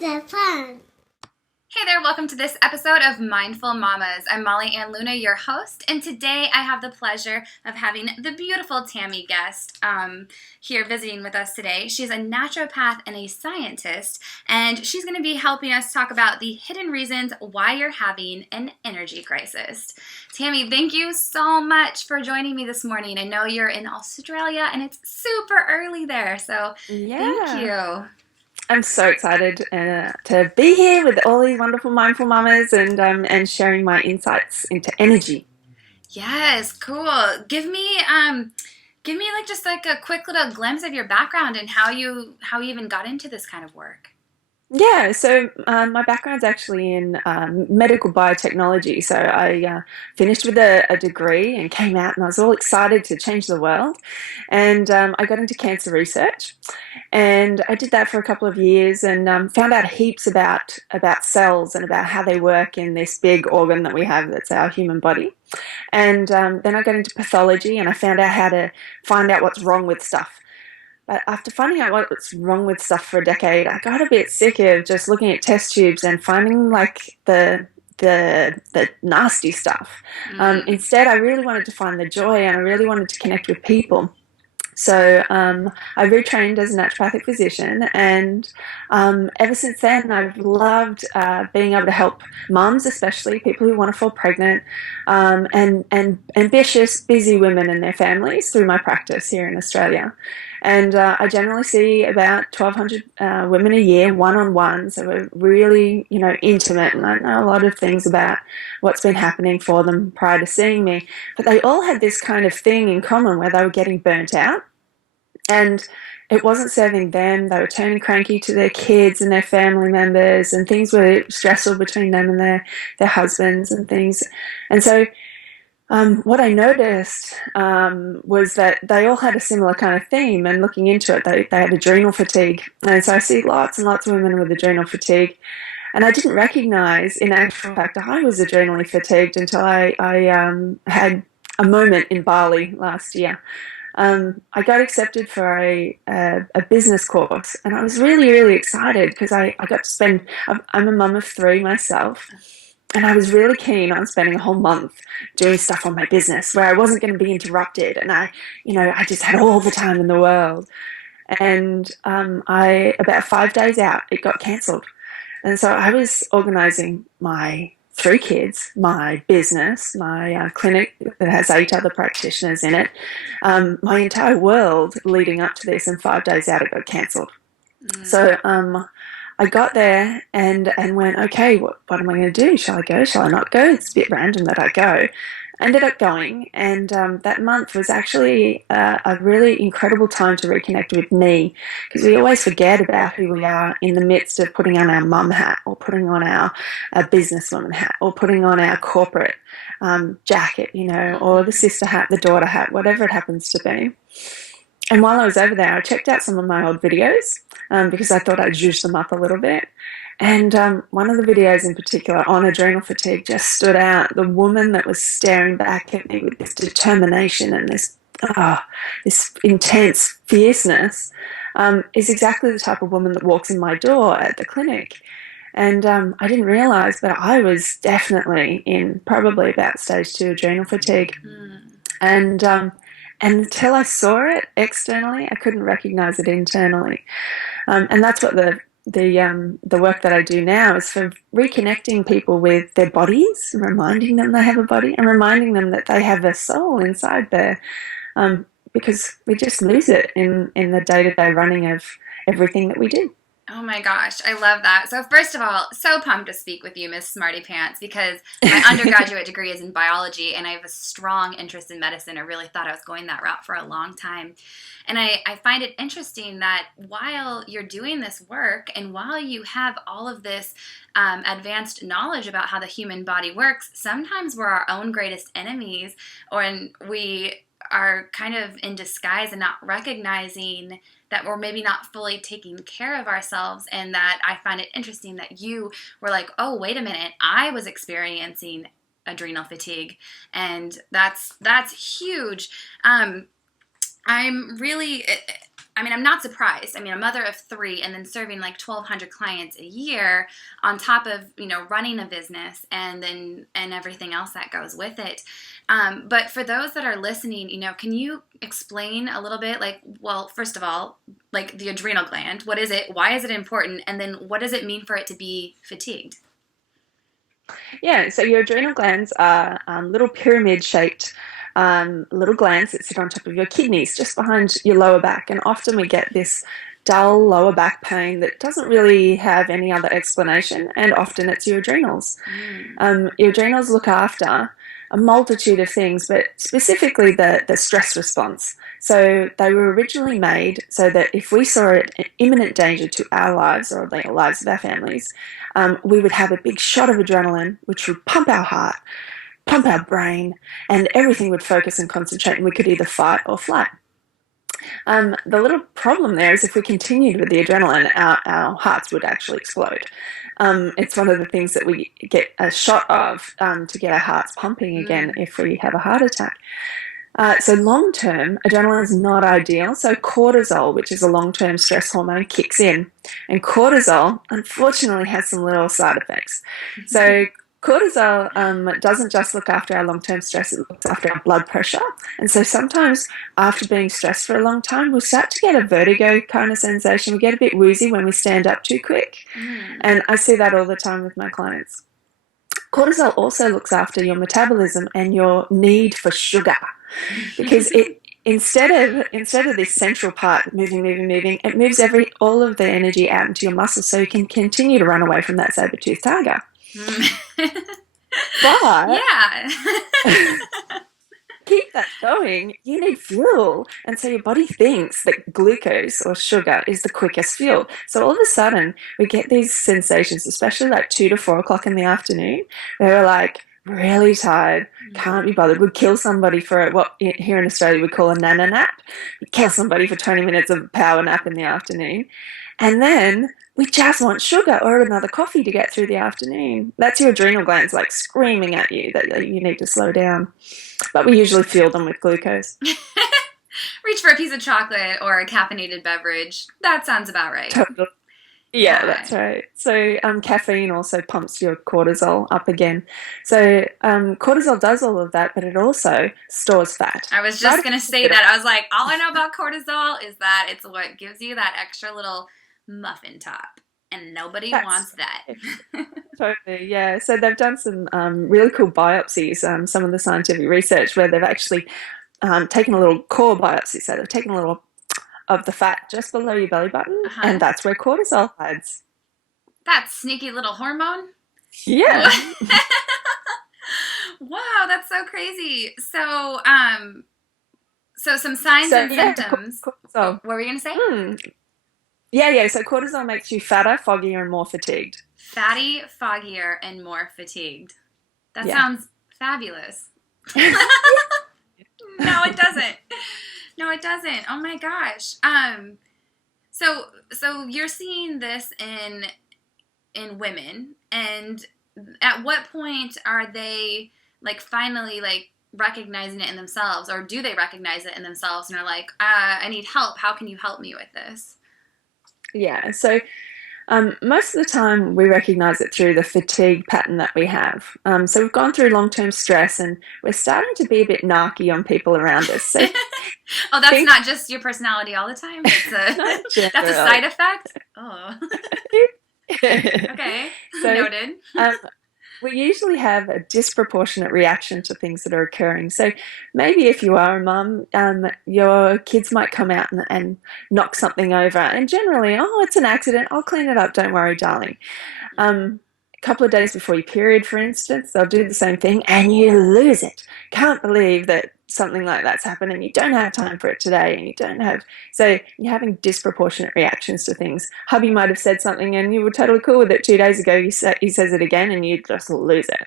the fun. Hey there, welcome to this episode of Mindful Mamas. I'm Molly Ann Luna, your host, and today I have the pleasure of having the beautiful Tammy guest here visiting with us today. She's a naturopath and a scientist, and she's going to be helping us talk about the hidden reasons why you're having an energy crisis. Tammy, thank you so much for joining me this morning. I know you're in Australia, and it's super early there, so thank you. I'm so excited to be here with all these wonderful mindful mamas and sharing my insights into energy. Yes, cool. Give me like just like a quick little glimpse of your background and how you even got into this kind of work. Yeah, so my background's actually in medical biotechnology. So I finished with a degree and came out, and I was all excited to change the world. And I got into cancer research, and I did that for a couple of years and found out heaps about cells and about how they work in this big organ that we have that's our human body. And then I got into pathology, and I found out how to find out what's wrong with stuff. But after finding out what's wrong with stuff for a decade, I got a bit sick of just looking at test tubes and finding like the nasty stuff. Instead, I really wanted to find the joy, and I really wanted to connect with people. So I retrained as a naturopathic physician, and ever since then I've loved being able to help mums, especially people who want to fall pregnant, and ambitious, busy women and their families through my practice here in Australia. And I generally see about 1,200 women a year, one-on-one, so we're really, intimate, and I know a lot of things about what's been happening for them prior to seeing me. But they all had this kind of thing in common where they were getting burnt out. And it wasn't serving them. They were turning cranky to their kids and their family members, and things were stressful between them and their husbands and things. And so what I noticed was that they all had a similar kind of theme, and looking into it, they had adrenal fatigue. And so I see lots and lots of women with adrenal fatigue. And I didn't recognize, in actual fact, I was adrenally fatigued until I had a moment in Bali last year. I got accepted for a business course, and I was really, really excited because I got to spend, I'm a mum of 3 myself, and I was really keen on spending a whole month doing stuff on my business where I wasn't going to be interrupted, and I just had all the time in the world. And about 5 days out, it got cancelled. And so I was organising my 3 kids, my business, my clinic that has 8 other practitioners in it, my entire world leading up to this, and 5 days out it got cancelled. So I got there and went, okay, what am I going to do? Shall I go? Shall I not go? It's a bit random that I go. Ended up going, and that month was actually a really incredible time to reconnect with me, because we always forget about who we are in the midst of putting on our mum hat, or putting on our businesswoman hat, or putting on our corporate jacket, or the sister hat, the daughter hat, whatever it happens to be. And while I was over there, I checked out some of my old videos because I thought I'd zhuzh them up a little bit. And one of the videos in particular on adrenal fatigue just stood out. The woman that was staring back at me with this determination and this intense fierceness is exactly the type of woman that walks in my door at the clinic. And I didn't realise, but I was definitely in probably about stage 2 adrenal fatigue. And until I saw it externally, I couldn't recognise it internally. And that's what the work that I do now is for reconnecting people with their bodies, reminding them they have a body, and reminding them that they have a soul inside there, because we just lose it in the day-to-day running of everything that we do. Oh my gosh, I love that. So first of all, so pumped to speak with you, Miss Smarty Pants, because my undergraduate degree is in biology, and I have a strong interest in medicine. I really thought I was going that route for a long time. And I find it interesting that while you're doing this work, and while you have all of this advanced knowledge about how the human body works, sometimes we're our own greatest enemies, or we are kind of in disguise and not recognizing that we're maybe not fully taking care of ourselves. And that I find it interesting that you were like, oh, wait a minute, I was experiencing adrenal fatigue, and that's huge. I'm I mean, I'm not surprised. I mean, a mother of three and then serving like 1,200 clients a year on top of, running a business and everything else that goes with it. But for those that are listening, can you explain a little bit, like, well, first of all, like the adrenal gland, what is it? Why is it important? And then what does it mean for it to be fatigued? Yeah, so your adrenal glands are little pyramid-shaped little glands that sit on top of your kidneys, just behind your lower back. And often we get this dull lower back pain that doesn't really have any other explanation, and often it's your adrenals. Mm. Your adrenals look after a multitude of things, but specifically the stress response. So they were originally made so that if we saw an imminent danger to our lives or the lives of our families, we would have a big shot of adrenaline, which would pump our heart, pump our brain, and everything would focus and concentrate, and we could either fight or flight. The little problem there is if we continued with the adrenaline, our hearts would actually explode. It's one of the things that we get a shot of to get our hearts pumping again if we have a heart attack. So long term, adrenaline is not ideal. So cortisol, which is a long-term stress hormone, kicks in. And cortisol, unfortunately, has some little side effects. So cortisol doesn't just look after our long-term stress, it looks after our blood pressure. And so sometimes after being stressed for a long time, we'll start to get a vertigo kind of sensation. We get a bit woozy when we stand up too quick. And I see that all the time with my clients. Cortisol also looks after your metabolism and your need for sugar, because it instead of this central part moving, it moves all of the energy out into your muscles, so you can continue to run away from that saber-toothed tiger. But Yeah. keep that going, you need fuel. And so your body thinks that glucose or sugar is the quickest fuel. So all of a sudden, we get these sensations, especially like 2 to 4 o'clock in the afternoon, where we're like really tired, can't be bothered. We'd kill somebody for what here in Australia we call a nana nap. We'd kill somebody for 20 minutes of a power nap in the afternoon. And then we just want sugar or another coffee to get through the afternoon. That's your adrenal glands like screaming at you that you need to slow down. But we usually fuel them with glucose. Reach for a piece of chocolate or a caffeinated beverage. That sounds about right. Totally. Yeah, that's right. So caffeine also pumps your cortisol up again. So cortisol does all of that, but it also stores fat. I was just going to say that. I was like, all I know about cortisol is that it's what gives you that extra little muffin top. And nobody wants that. Totally, yeah. So they've done some really cool biopsies, some of the scientific research where they've actually taken a little core biopsy. So they've taken a little of the fat just below your belly button, and that's where cortisol hides. That sneaky little hormone? Yeah. Wow, that's so crazy. So, so some signs and symptoms. Cortisol. What were you going to say? Yeah. So cortisol makes you fatter, foggier, and more fatigued. Fatty, foggier, and more fatigued. That sounds fabulous. No, it doesn't. No, it doesn't. Oh my gosh. So you're seeing this in women, and at what point are they like finally like recognizing it in themselves, or do they recognize it in themselves and are like, I need help. How can you help me with this? Yeah. So most of the time we recognize it through the fatigue pattern that we have. So we've gone through long-term stress and we're starting to be a bit narky on people around us. So oh, that's not just your personality all the time? It's that's a side effect? Oh. Okay, so, noted. We usually have a disproportionate reaction to things that are occurring. So maybe if you are a mum, your kids might come out and knock something over. And generally, oh, it's an accident. I'll clean it up. Don't worry, darling. A couple of days before your period, for instance, they'll do the same thing and you lose it. Can't believe that something like that's happened and you don't have time for it today and you don't have... So you're having disproportionate reactions to things. Hubby might have said something and you were totally cool with it 2 days ago. He says it again and you just lose it.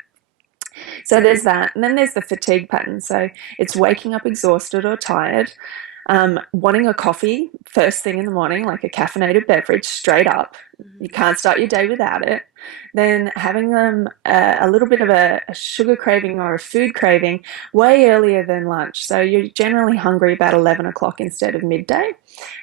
So there's that. And then there's the fatigue pattern. So it's waking up exhausted or tired. Wanting a coffee first thing in the morning, like a caffeinated beverage, straight up. You Mhm. can't start your day without it. Then having a little bit of a sugar craving or a food craving way earlier than lunch. So you're generally hungry about 11 o'clock instead of midday.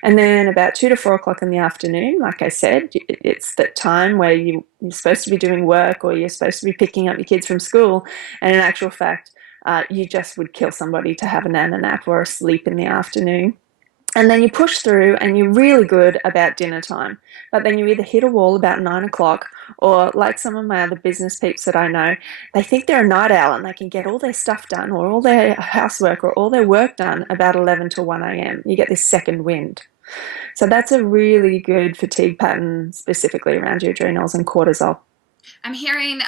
And then about 2 to 4 o'clock in the afternoon, like I said, it's that time where you're supposed to be doing work or you're supposed to be picking up your kids from school. And in actual fact, you just would kill somebody to have a nana nap or a sleep in the afternoon. And then you push through and you're really good about dinner time. But then you either hit a wall about 9 o'clock, or like some of my other business peeps that I know, they think they're a night owl and they can get all their stuff done or all their housework or all their work done about 11 to 1 a.m. You get this second wind. So that's a really good fatigue pattern specifically around your adrenals and cortisol. I'm hearing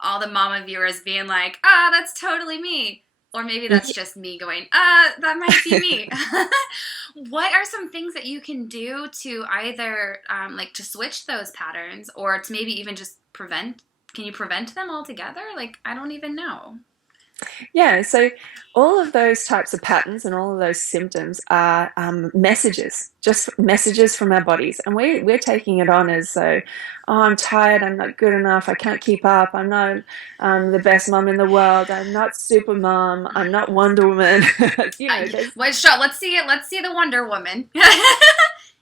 all the mama viewers being like, "Ah, that's totally me," or maybe that's just me going, that might be me." What are some things that you can do to either like to switch those patterns, or to maybe even just prevent? Can you prevent them altogether? Like, I don't even know. Yeah, so all of those types of patterns and all of those symptoms are messages, just messages from our bodies. And we're taking it on as though, oh, I'm tired, I'm not good enough, I can't keep up, I'm not the best mom in the world, I'm not super mom, I'm not Wonder Woman. You know, there's What show? Let's see it. Let's see the Wonder Woman.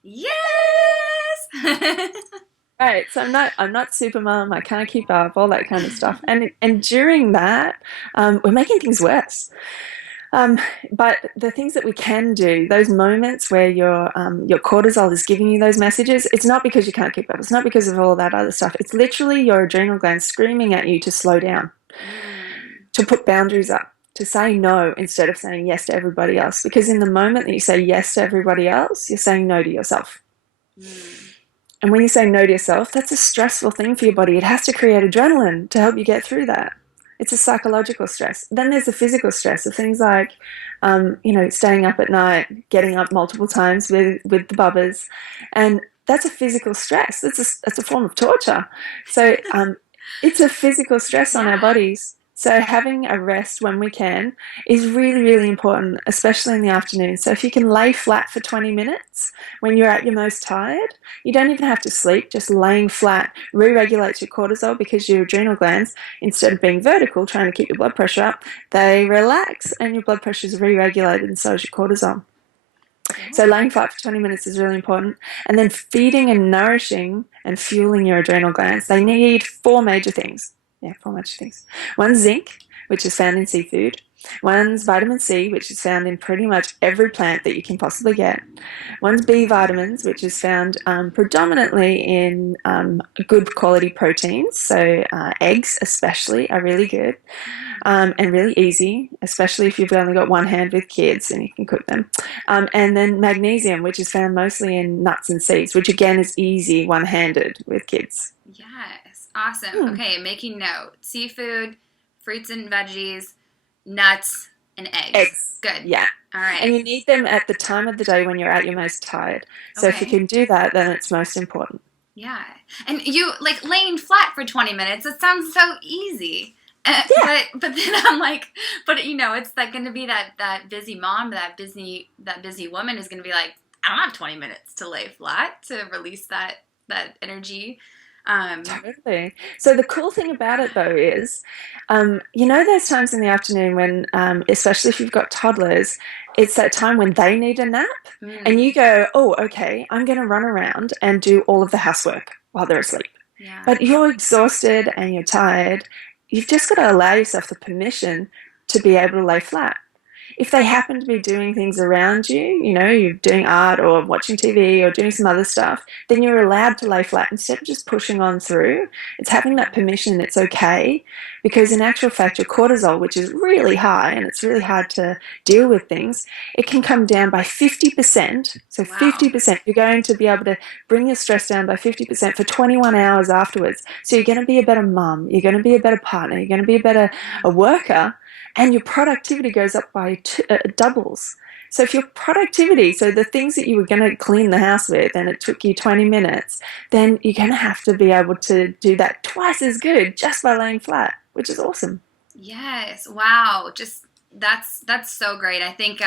Yes. right. So I'm not super mom, I can't keep up, all that kind of stuff. And during that, we're making things worse. Um, but the things that we can do, those moments where your cortisol is giving you those messages, it's not because you can't keep up. It's not because of all that other stuff. It's literally your adrenal glands screaming at you to slow down, Mm, to put boundaries up, to say no instead of saying yes to everybody else. Because in the moment that you say yes to everybody else, you're saying no to yourself. mm. And when you say no to yourself, that's a stressful thing for your body. It has to create adrenaline to help you get through that. It's a psychological stress. Then there's the physical stress of things like, staying up at night, getting up multiple times with the bubbers, and that's a physical stress. That's a form of torture. So it's a physical stress on our Yeah. bodies. So having a rest when we can is really, really important, especially in the afternoon. So if you can lay flat for 20 minutes when you're at your most tired, you don't even have to sleep. Just laying flat re-regulates your cortisol because your adrenal glands, instead of being vertical, trying to keep your blood pressure up, they relax and your blood pressure is re-regulated and so is your cortisol. So Cool. laying flat for 20 minutes is really important. And then feeding and nourishing and fueling your adrenal glands. They need four major things. Yeah, four major things. One's zinc, which is found in seafood. One's vitamin C, which is found in pretty much every plant that you can possibly get. One's B vitamins, which is found predominantly in good quality proteins. So eggs, especially, are really good and really easy, especially if you've only got one hand with kids and you can cook them. And then magnesium, which is found mostly in nuts and seeds, which again is easy one handed with kids. Yes. Awesome. Hmm. Okay, making note. Seafood, fruits and veggies, nuts, and eggs. Eggs, Good. yeah. All And right. you need them at the time of the day when you're at your most tired. So if you Okay. can do that, then it's most important. Yeah. And you like laying flat for 20 minutes. It sounds so easy. Yeah, But then I'm like, but it's like going to be that busy mom, that busy woman is going to be like, I don't have 20 minutes to lay flat to release that energy. Um, totally. So the cool thing about it though is, there's times in the afternoon when, especially if you've got toddlers, it's that time when they need a nap, and you mm, go, oh, okay, I'm going to run around and do all of the housework while they're asleep. yeah. But you're exhausted and you're tired. You've just got to allow yourself the permission to be able to lay flat. If they happen to be doing things around you, you're doing art or watching TV or doing some other stuff, then you're allowed to lay flat instead of just pushing on through. It's having that permission, it's okay. Because in actual fact, your cortisol, which is really high and it's really hard to deal with things, it can come down by 50%. So Wow. 50%, you're going to be able to bring your stress down by 50% for 21 hours afterwards. So you're going to be a better mum, you're going to be a better partner, you're going to be a better a worker, and your productivity goes up by doubles. So if your productivity, so the things that you were going to clean the house with and it took you 20 minutes, then you're going to have to be able to do that twice as good just by laying flat, which is awesome. Yes. Wow. Just that's so great. I think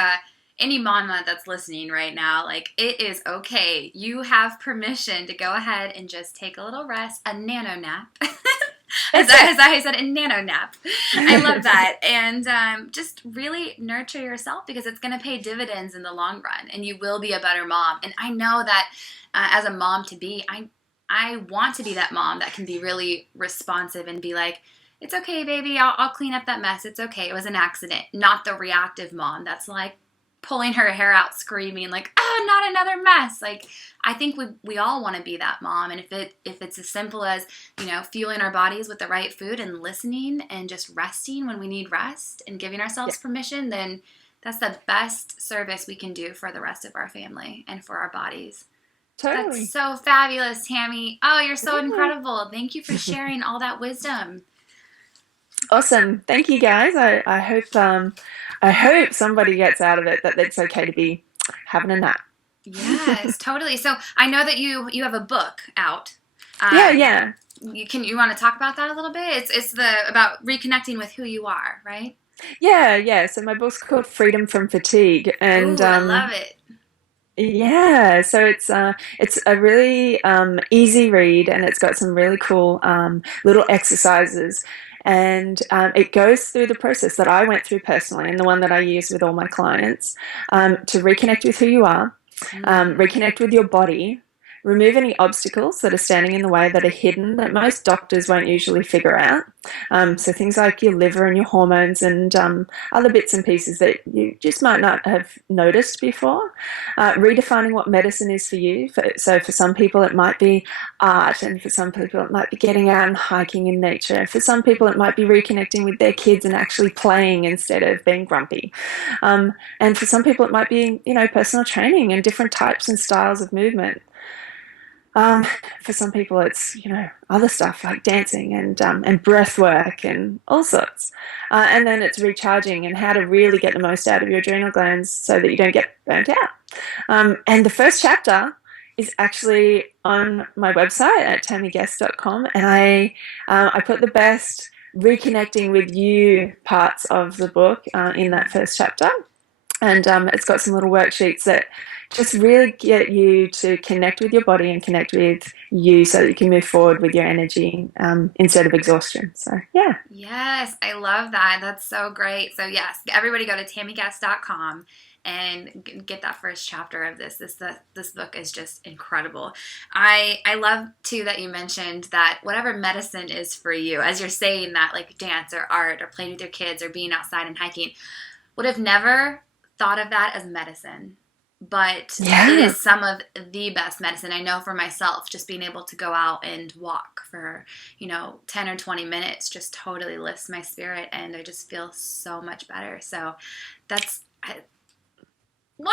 any mama that's listening right now, like, it is okay. You have permission to go ahead and just take a little rest, a nano nap. As That's it. I said, a nano nap. I love that. And just really nurture yourself, because it's going to pay dividends in the long run, and you will be a better mom. And I know that as a mom to be, I want to be that mom that can be really responsive and be like, it's okay, baby. I'll clean up that mess. It's okay. It was an accident. Not the reactive mom that's like pulling her hair out, screaming like, oh, not another mess. Like, I think we all want to be that mom. And if it's as simple as, fueling our bodies with the right food and listening and just resting when we need rest and giving Yeah, ourselves permission, then that's the best service we can do for the rest of our family and for our bodies. That's totally. so fabulous, Tammy. Oh, you're so Yeah. incredible. Thank you for sharing all that wisdom. Awesome. Thank you guys. I hope somebody gets out of it that it's okay to be having a nap. Yes, totally. So I know that you have a book out. Yeah, Um, yeah. you want to talk about that a little bit? It's the about reconnecting with who you are, right? Yeah, yeah. So my book's called Freedom from Fatigue, and Ooh, I love it. yeah, so it's a really easy read, and it's got some really cool little exercises, and it goes through the process that I went through personally, and the one that I use with all my clients, to reconnect with who you are, Mm. reconnect with your body, remove any obstacles that are standing in the way that are hidden that most doctors won't usually figure out. So things like your liver and your hormones and other bits and pieces that you just might not have noticed before. Redefining what medicine is for you. So for some people it might be art, and for some people it might be getting out and hiking in nature. For some people it might be reconnecting with their kids and actually playing instead of being grumpy. Um, and for some people it might be, personal training and different types and styles of movement. Um, for some people, it's other stuff like dancing and breath work and all sorts. And then it's recharging and how to really get the most out of your adrenal glands so that you don't get burnt out. And the first chapter is actually on my website at tammyguest.com, and I put the best reconnecting with you parts of the book in that first chapter. And it's got some little worksheets that just really get you to connect with your body and connect with you so that you can move forward with your energy instead of exhaustion. So, yeah. Yes, I love that. That's so great. So yes, everybody go to tammyguest.com and get that first chapter of this. This book is just incredible. I love too that you mentioned that whatever medicine is for you, as you're saying that, like dance or art or playing with your kids or being outside and hiking, would have never thought of that as medicine. But it Yeah, is some of the best medicine. I know for myself, just being able to go out and walk for, 10 or 20 minutes just totally lifts my spirit, and I just feel so much better. So that's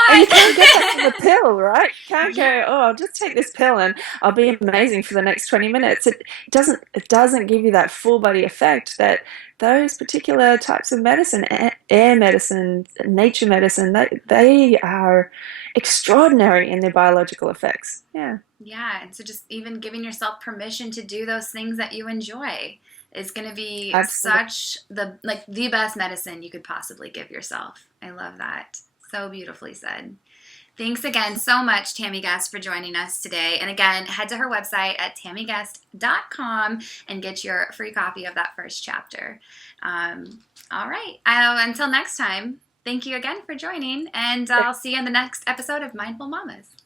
and you what? can't get that from a pill, right? You can't Yeah. go, oh, I'll just take this pill and I'll be amazing for the next 20 minutes. It doesn't give you that full body effect that those particular types of medicine, air medicine, nature medicine, they are extraordinary in their biological effects. Yeah, Yeah. And so just even giving yourself permission to do those things that you enjoy is going to be absolutely. such the best medicine you could possibly give yourself. I love that. So beautifully said. Thanks again so much, Tammy Guest, for joining us today. And again, head to her website at tammyguest.com and get your free copy of that first chapter. All right. Until next time, thank you again for joining, and I'll see you in the next episode of Mindful Mamas.